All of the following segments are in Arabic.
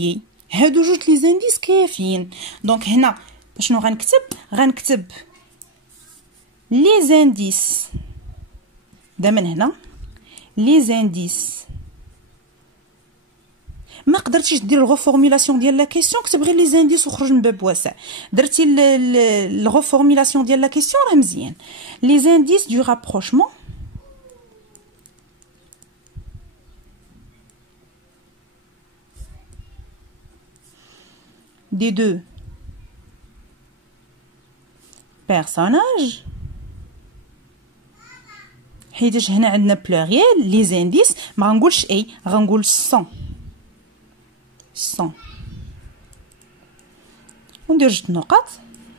فاميليي. هادو جوج لي زانديس كافيين. دونك هنا شنو غنكتب لي زانديس دا من هنا لي زانديس. ما قدرتيش دير الغوفورميلاسيون ديال لا كيسيون، كتب غير لي زانديس وخرج من باب واسع. درتي الغوفورميلاسيون ديال لا كيسيون راه مزيان. لي زانديس دو رابروشمون des deux personnages. حيتاش هنا عندنا بلوريال لي زانديس ما غنقولش اي، غنقول سون وندير جوج نقط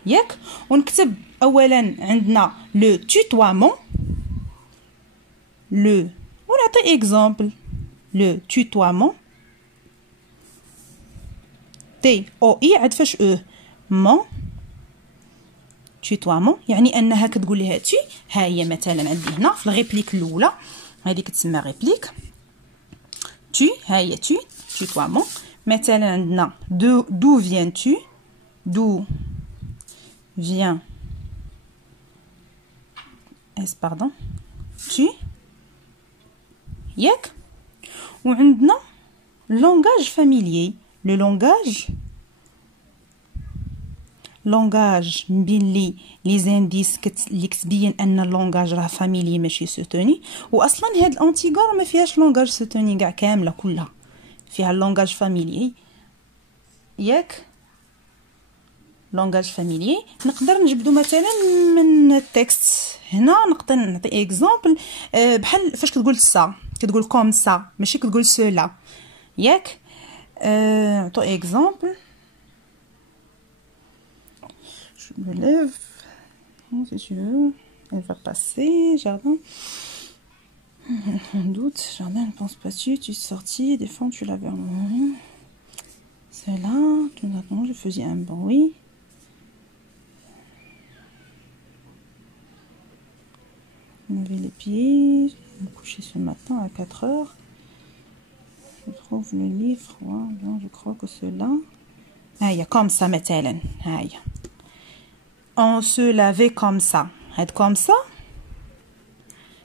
ياك. ونكتب اولا عندنا لو توتوامون ونعطي اكزامبل لو توتوامون تي او اي عاد فاش او مون توتوامون، يعني انها كتقول لها تي. ها هي مثلا عندي هنا في الريبليك الاولى هذه كتسمى ريبليك tu. ها هي tu توتوامون. مثلا عندنا d'où viens-tu d'où viens pardon tu ياك. وعندنا لونغاج فاميليي. لو لونغاج مبين لي زانديس اللي كتبين ان اللونغاج راه فاميلي ماشي سوتوني. واصلا هاد الانتيغور ما فيهاش لونغاج سوتوني كاع كامله كلها فيها اللونغاج فاميلي ياك. لونغاج فاميلي نقدر نجبدو مثلا من التكست. هنا نقدر نعطي اكزامبل بحال فاش كتقول سا كتقول كوم سا ماشي كتقول سولا ياك. نعطو اكزامبل. Je me lève, si tu veux, elle va passer, jardin. Un doute, jardin, ne pense pas tu es sorti, des fois tu l'avais en main. C'est là, tout d'un coup je faisais un bruit. On avait les pieds, je me couchais ce matin à 4 heures. Je trouve le livre, ouais, bon, je crois que c'est là. Ah, il y a comme ça, مثلا, هاي. On se lavait comme ça. هاد comme ça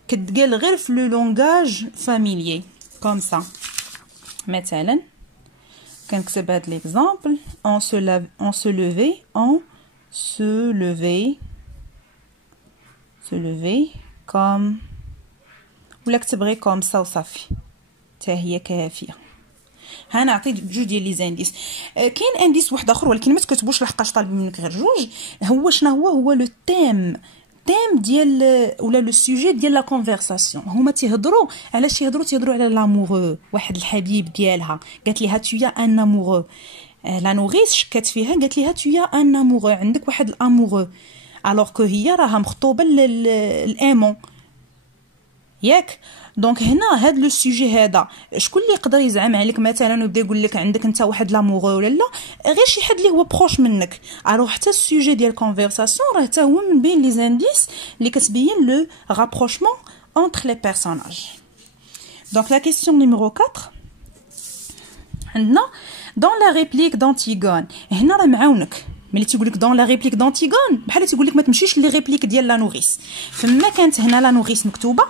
كتقال غير في لو لونغاج فاميليي comme ça. مثلا كنكتب هاد ليكزامبل on se levait comme ولا كتب غير comme ça وصافي حتى هي كافيه. ها انا عطيت جوج ديال لي زانديس. كاين انديس واحد اخر ولكن ما تكتبوش لحقاش طالب منك غير جوج. هو شنو هو لو تيم ديال ولا لو سوجي ديال لا كونفرساسيون. هما تيهضروا علاش تيهضروا على لامورو. واحد الحبيب ديالها قالت ليها تويا ان امورو. لا نوريس شكات فيها قالت ليها تويا ان امورو عندك واحد الامورو الوغ كو هي راها مخطوبه للامون ياك. دونك هنا هاد لو سوجي هذا شكون اللي يقدر يزعم عليك مثلا ويبدا يقول لك عندك انت واحد لاموغو ولا لا غير شي حد اللي هو بروش منك. الوغ حتى السوجي ديال الكونفرساسيون راه حتى هو من بين لي زانديس اللي كتبين لو رابروشمون انتر لي بيرسوناج. دونك لا كيسيون نيميرو 4 عندنا دون لا ريبليك دانتيغون. هنا راه معاونك ملي تيقول لك دون لا ريبليك دانتيغون بحال تيقول لك ما تمشيش لي ريبليك ديال لا نوريس. فما كانت هنا لا نوريس مكتوبه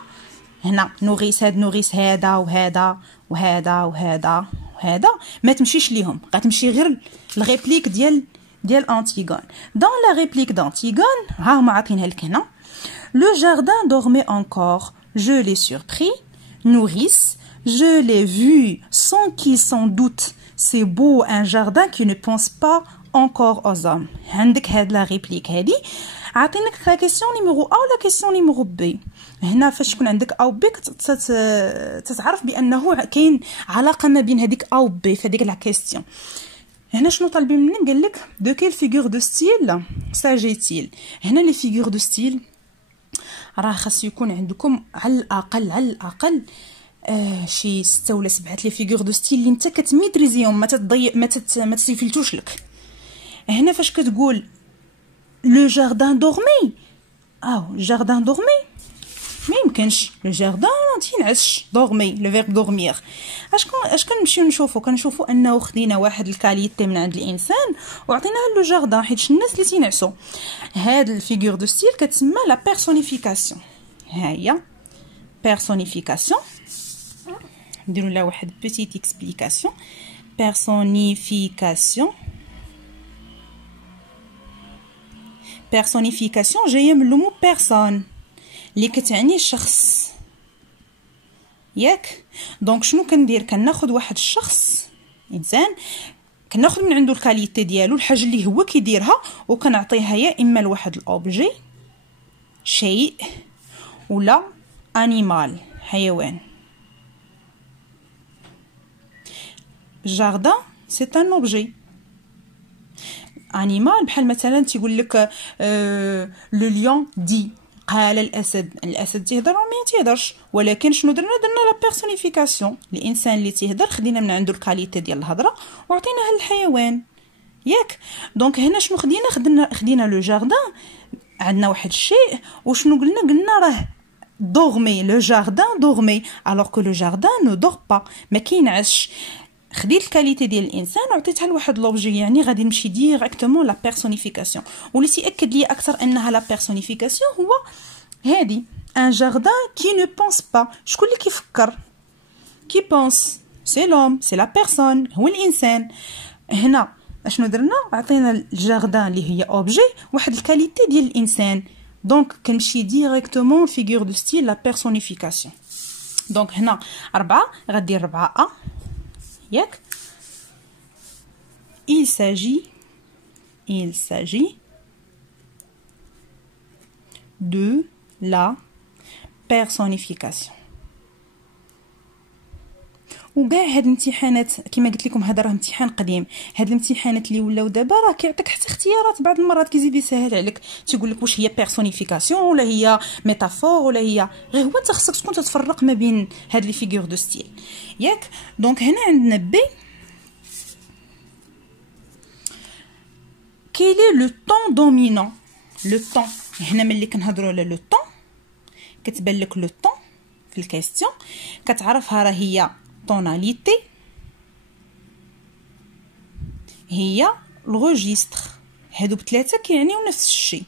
هنا نوريس هذا وهذا وهذا وهذا وهذا ما تمشيش ليهم غتمشي غير الريبليك ديال انتيغون. دون لا ريبليك دانتيغون ها هما عاطينها لك هنا. لو جاردin dormait encore, je l'ai surpris. Nourrice, je l'ai vu sans qu'il s'en doute. C'est beau un jardin qui ne pense pas encore aux hommes. عندك هاد لا ريبليك هادي عاطينك لا كيسيون نيميرو ا ولا كيسيون نيميرو بي. هنا فاش تكون عندك او بي تتعرف بانه كاين علاقه ما بين هذيك او بي في هذيك لا كيسيون. هنا شنو طالبين منك قال لك دو كيل فيغور دو ستيل ساجيتيل. هنا لي فيغور دو ستيل راه خاص يكون عندكم على الاقل شي 6 ولا 7 لي فيغور دو ستيل اللي انت كتميتريزيهم ما تسيفلتوش لك. هنا فاش كتقول لو جاردان دورمي جاردان دورمي ما ممكنش. لو جاردان تينعس دورمي، لو فيرب دورمير. اش كنمشيو كنشوفوا انه خدينا واحد الكاليتي من عند الانسان وعطيناها لو جاردان، حيت الناس اللي تينعسوا. هاد الفيغور دو ستيل كتسمى لا بيرسونيفيكاسيون. ها هي بيرسونيفيكاسيون. نديروا لها واحد بيتيت اكسبليكاسيون. بيرسونيفيكاسيون بيرسونيفيكاسيون جايه من لو مو بيرسون اللي كتعني الشخص، ياك؟ دونك شنو كندير؟ كناخذ واحد الشخص انسان، كناخذ من عنده الكاليتي ديالو، الحاجه اللي هو كيديرها، وكنعطيها يا اما لواحد الاوبجي شيء ولا انيمال حيوان. جاردان سي ان اوبجي. انيمال بحال مثلا تيقول لك لو ليون دي، قال الاسد تيهضر وما تيهضرش، ولكن شنو درنا لا بيرسونيفيكاسيون. الانسان اللي تيهضر خدينا من عنده الكاليتي ديال الهضره وعطيناها للحيوان، ياك؟ دونك هنا شنو خدينا لو جاردان، عندنا واحد الشيء وشنو قلنا راه دورمي، لو جاردان دورمي، الوغ كو لو جاردان نو دور با، ما كينعسش. خديت الكاليتي ديال الانسان وعطيتها لواحد لوبجي، يعني غادي نمشي ديريكتومون لا بيرسونيفيكاسيون. واللي تياكد لي اكثر انها لا بيرسونيفيكاسيون هو هادي ان جاردان كي نو بونس با. شكون اللي كيفكر؟ كي بونس سي لوم، سي لا بيرسون، هو الانسان. هنا اشنو درنا؟ عطينا الجاردان اللي هي اوبجي واحد الكاليتي ديال الانسان، دونك كنمشي ديريكتومون فيغور دو ستيل لا بيرسونيفيكاسيون. دونك هنا 4 غدير 4 ا، ياك؟ il s'agit de la personnification. وكاع هاد الامتحانات كما قلت لكم هذا راه امتحان قديم، هاد الامتحانات اللي ولاو دابا راه كيعطيك حتى اختيارات، بعض المرات كيزيد يسهل عليك، تيقول لك واش هي بيرسونيفيكاسيون ولا هي ميتافور ولا هي غير هو انت خصك تكون تتفرق ما بين هاد لي فيغور دو ستيل، ياك؟ دونك هنا عندنا بي كيل لو طون دومينون. لو طون هنا ملي كنهضروا على لو طون كتبان لك لو طون في الكاستيون، كتعرفها راه هي طوناليتي، هي الروجيستر. هادو بثلاثه كيعنيو نفس الشيء.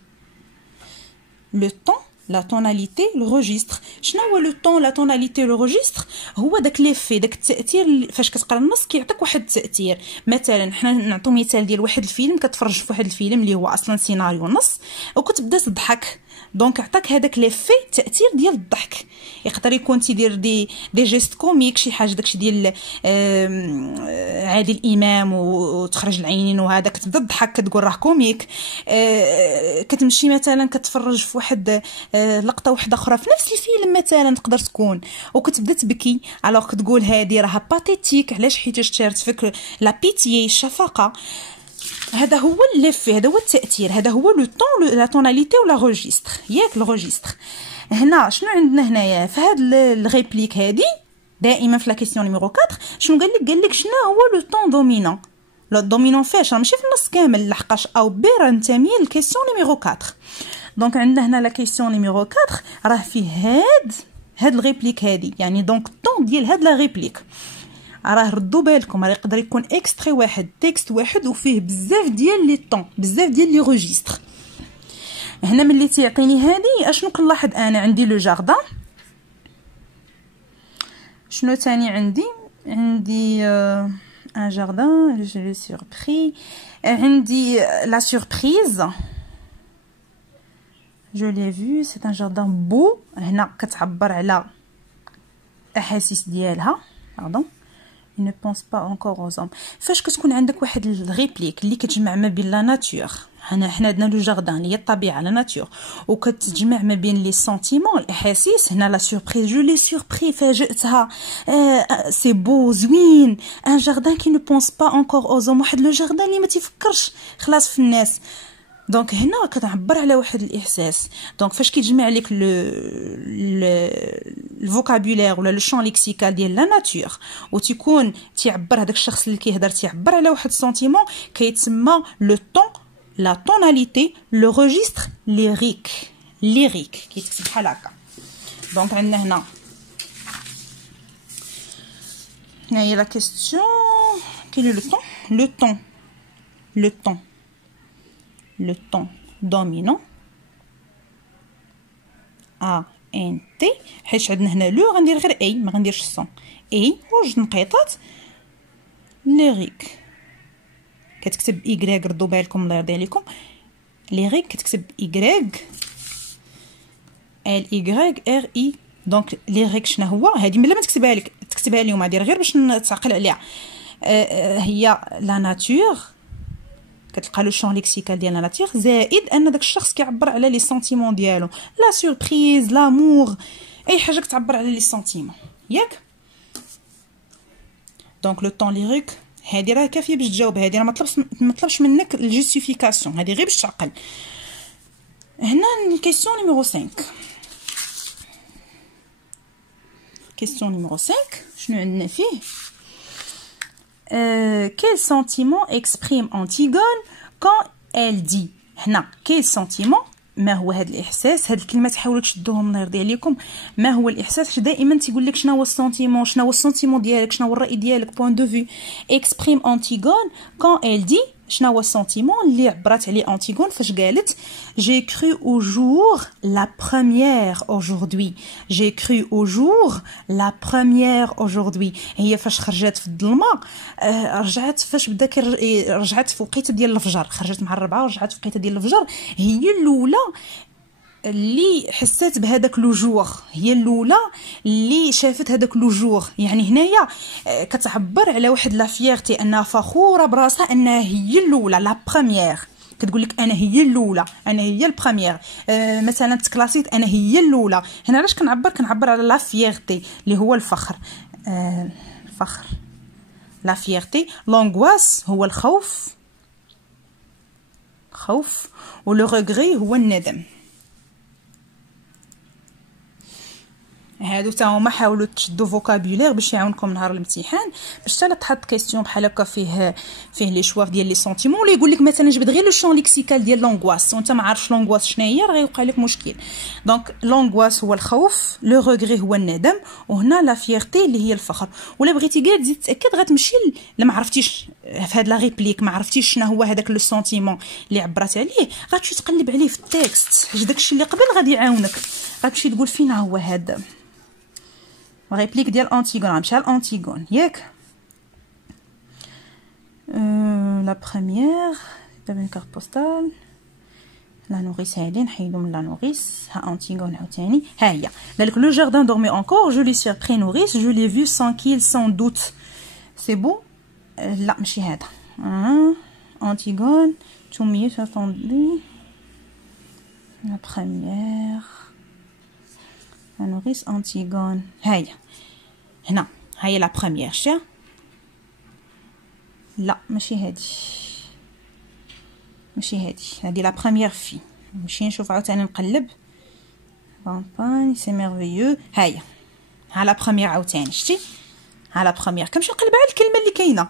لو طون، لا طوناليتي، لو روجيستر. شنو هو لو طون، لا طوناليتي، لو روجيستر؟ هو داك ليفي، داك التاثير فاش كتقرا النص كيعطيك واحد التاثير. مثلا حنا نعطيو مثال ديال واحد الفيلم، كتفرج في واحد الفيلم اللي هو اصلا سيناريو نص وكتبدا تضحك، دونك عطاك هذاك ليفي التاثير ديال الضحك. يقدر يكون تيدير دي جيست كوميك، شي حاجه داكشي ديال عادل امام وتخرج العينين وهذا كتبدا تضحك كتقول راه كوميك. كتمشي مثلا كتفرج في واحد لقطه واحده اخرى في نفس الفيلم مثلا تقدر تكون وكتبدا تبكي، الوغ كتقول هذه راها باتيتيك. علاش؟ حيت شتيرت فيك لا بيتيي، الشفقه. هذا هو الليفي، هذا هو التاثير، هذا هو لو طون، لا طوناليتي ولا روجيستر، ياك؟ الروجيستر. هنا شنو عندنا هنايا في هاد الريبليك هادي دائما في لا كيسيون نيميرو 4؟ شنو قال لك شنو هو لو طون دومينون؟ لو دومينون فاش راه ماشي في النص كامل، لحقاش او بي راه نتاميه للكيسيون نيميرو 4. دونك عندنا هنا لا كيسيون نيميرو 4 راه فيه هاد الريبليك هادي، يعني دونك الطون ديال هاد لا ريبليك راه ردوا بالكم راه يقدر يكون اكستري واحد، تكست واحد وفيه بزاف ديال لي طون، بزاف ديال لي روجيستر. هنا ملي تيعطيني هادي اشنو كنلاحظ؟ انا عندي لو جاردان، شنو تاني عندي ان جاردان، جو سوربري، عندي لا سوربريز، جو لي فو، سي ان جاردان بو. هنا كتعبر على احاسيس ديالها، باردون ne pense pas encore aux hommes. فاش كتكون عندك واحد الريبليك اللي كتجمع ما بين لا ناتور، حنا عندنا لو جاردان اللي هي الطبيعه لا ناتور، وكتجمع ما بين لي سونتيمون الاحاسيس. هنا لا سوربريز، جو لي سوربري، فاجئتها، سي بو، زوين. ان جاردان كي نو بونس با انكور اوز اوم، واحد لو جاردان اللي ما تيفكرش خلاص في الناس. دونك هنا كتعبر على واحد الاحساس. دونك فاش كيتجمع لك الفوكابولير ولا لو شون ليكسيكال ديال لا ناتور وتيكون تيعبر هذاك الشخص اللي كيهضر تيعبر على واحد السونتيمون، كيتسمى لو طون، لا طوناليتي، لو روجيستر ليريك. كيتكتب بحال هكا. دونك عندنا هنا هي لا كيستيون. كاين لو طون دومينون ا ان تي، حيت عندنا هنا لو غندير غير اي، ما غنديرش سون. اي وجوج نقيطات ليغيك، كتكتب ايغريك، ردوا بالكم الله يرضي عليكم، ليغيك كتكتب ايغريك ال ايغريك ار اي. دونك ليغيك شنو هو؟ هذه ملي ما تكتبها لك تكتبها اليوم، غادي غير باش نتعقل عليها. هي لا ناتور، كتلقى لو شون ليكسيكال ديال لا ناتور، زائد ان داك الشخص كيعبر على لي سونتيمون ديالو، لا سوربريز، لامور، اي حاجه كتعبر على لي سونتيمون ياك. دونك لو طون ليغيك هادي راه كافيه باش تجاوب، هادي راه ما طلبش منك الجوستيفيكاسيون، هادي غير باش تعقل. هنا كيسيون نيميرو 5. كيسيون نيميرو 5 شنو عندنا فيه؟ quel sentiment exprime Antigone quand elle dit. هنا quel sentiment، ما هو هذا الاحساس؟ هاد الكلمات حاولوا تشدوهم الله يرضي عليكم. ما هو الاحساس؟ حيت دائما تيقول لك شنو هو السونتيمون، شنو هو السونتيمون ديالك، شنو هو الراي ديالك، بوين دو فيو. exprime Antigone quand elle dit، شنو هو السونتيمون اللي عبرات عليه انتيغون فاش قالت j'ai cru au jour la première aujourd'hui. j'ai cru au jour la première aujourd'hui. هي فاش خرجت في الظلمه، رجعت فاش بدا رجعت في وقيته ديال الفجر، خرجت مع الربعه ورجعت في وقيته ديال الفجر. هي الاولى اللي حسات بهذاك لو جور، هي الاولى اللي شافت هذاك لو جور. يعني هنايا كتعبر على واحد لا فيرتي، انها فخوره براسها انها هي الاولى، لا بروميير. كتقول لك انا هي الاولى، انا هي البروميير. مثلا تكلاسيت انا هي الاولى. هنا علاش كنعبر على لا فيرتي اللي هو الفخر. الفخر لا فيرتي. لونغواس هو الخوف، ولو ريغري هو الندم. هادو تا هما حاولوا تشدوا فوكابولير باش يعاونكم نهار الامتحان، باش حتى تحط كيسيون بحال هكا فيه لي شوا ديال لي سونتيمون، ولا يقول لك مثلا جبد غير لو شون ليكسيكال ديال لونغواس وانت ما عارفش لونغواس شنو هي، راه غيوقع لك مشكل. دونك لونغواس هو الخوف، لو ريغري هو الندم، وهنا لا فيرتي اللي هي الفخر. ولا بغيتي كاع تزيد تاكد غتمشي ما عرفتيش في هاد لا ريبليك، ما عرفتيش شنو هو هذاك لو سونتيمون اللي عبرات عليه، غتمشي تقلب عليه في التكست، حيت داكشي اللي قبل غادي يعاونك. غتمشي تقول فين هو هذا ريبليك ديال انتيغون. غنمشي لانتيغون ياك. لا بروميير دابا كارت بوستال لا نوريس، هادي نحيدو من لا نوريس. ها انتيغون عاوتاني، ها هي قالك لو جاردان دورمي انكور، جو لي سيربري نوريس، جو لي فيو سانكيل سان دوت. سي بو. لا ماشي هذا. انتيغون تو ميو اتوندي لا بروميير لا نوريس انتيغون. هاهي هنا هاهي لا بروميير. شتيها؟ لا ماشي هادي، هادي لا بروميير في. نمشي نشوف عاوتاني نقلب. كامباني سي ميرفيو. هاهي ها لا بروميير عاوتاني. شتي ها لا بروميير. كنمشي نقلب على الكلمه اللي كاينه،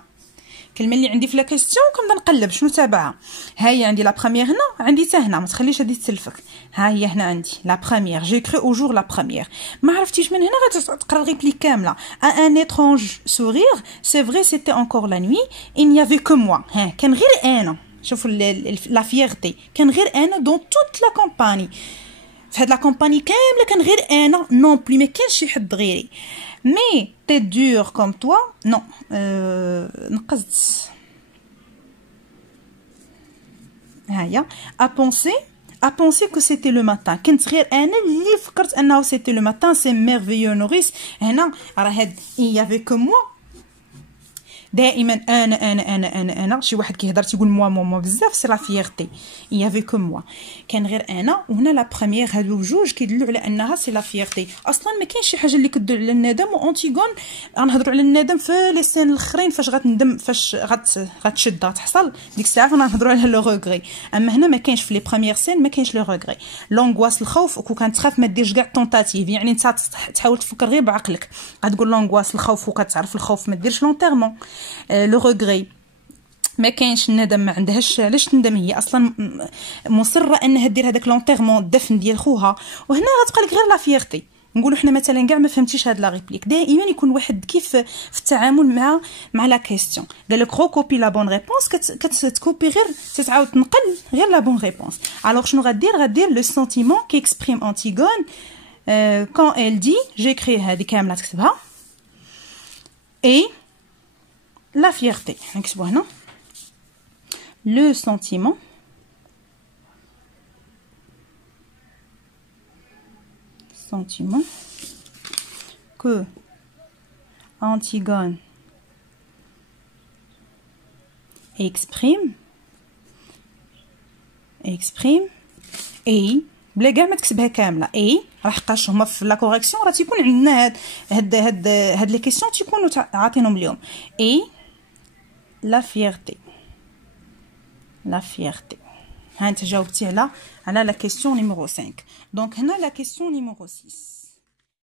الكلمه اللي عندي في لا كيستيون، كنبدا نقلب شنو تابعها. ها هي عندي لا بروميير هنا، عندي حتى هنا، ما تخليش هادي تسلفك. ها هي هنا عندي لا بروميير، جي كرو او جور لا بروميير. ما عرفتيش من هنا غتقرا الريبليك كامله. ان étrange sourire, c'est vrai c'était encore la nuit, il n'y avait que moi. ها كان غير انا. شوفوا لا فيرتي، كان غير انا دون توت لا كومباني. في هاد لا كومباني كامله كان غير انا، نون بلي ما كانش شي حد غيري. مي تي دور كوم توا نو. نقصت. هيا à penser que c'était le matin. كنت غير انا اللي فكرت انه c'était le matin. c'est merveilleux نوريس. هنا راه هاد il y avait que moi. دائما انا شي واحد كيهضر تيقول موا بزاف، سي لا فيرتي. il y avait que moi. كان غير انا. وهنا لا بروميير هادو بجوج كيدلوا على انها سي لا فيرتي. اصلا ما كاينش شي حاجه اللي كتدل على الندم. وانتيغون غنهضروا على الندم في لي سين الاخرين، فاش غتندم، فاش غتشد غتحصل، ديك الساعه غنهضروا على لو ريغري. اما هنا ما كاينش في لي بروميير سين، ما كاينش لو ريغري. لونغواس الخوف، وكون كانت تخاف ما ديرش كاع طونطاتيف، يعني انت تحاول تفكر غير بعقلك. غتقول لونغواس الخوف، وكتعرف الخوف ما ديرش لونتيرمون. لو ريغري ما كاينش الندم، ما عندهاش علاش تندم، هي اصلا مصره انها دير هذاك لونتيرمون، الدفن ديال خوها. وهنا غتبقى لك غير لا فيرتي. نقولوا حنا مثلا كاع ما فهمتيش هاد لا ريبليك دائما يكون واحد كيف في التعامل مع لا كيسيون قال لك غوكوبي لا بون ريبونس كتكوبي غير تتعاود تنقل غير لا بون ريبونس الوغ شنو غدير لو سونتيمون كي اكسبريم انتيغون كون ال دي جيكري هذه كامله تكتبها اي لا فيرتي نكتبو هنا لو سونتيمون que Antigone exprime اي بلا كاع ما تكتبها كامله اي راه حقاش هما في لا كوريكسيون راه تيكون عندنا هاد لي كيسيون تيكونوا عاطينهم اليوم اي لا فيرتي ها انت جاوبتي على لا كيسيون نيميرو 5 دونك هنا لا كيسيون نيميرو 6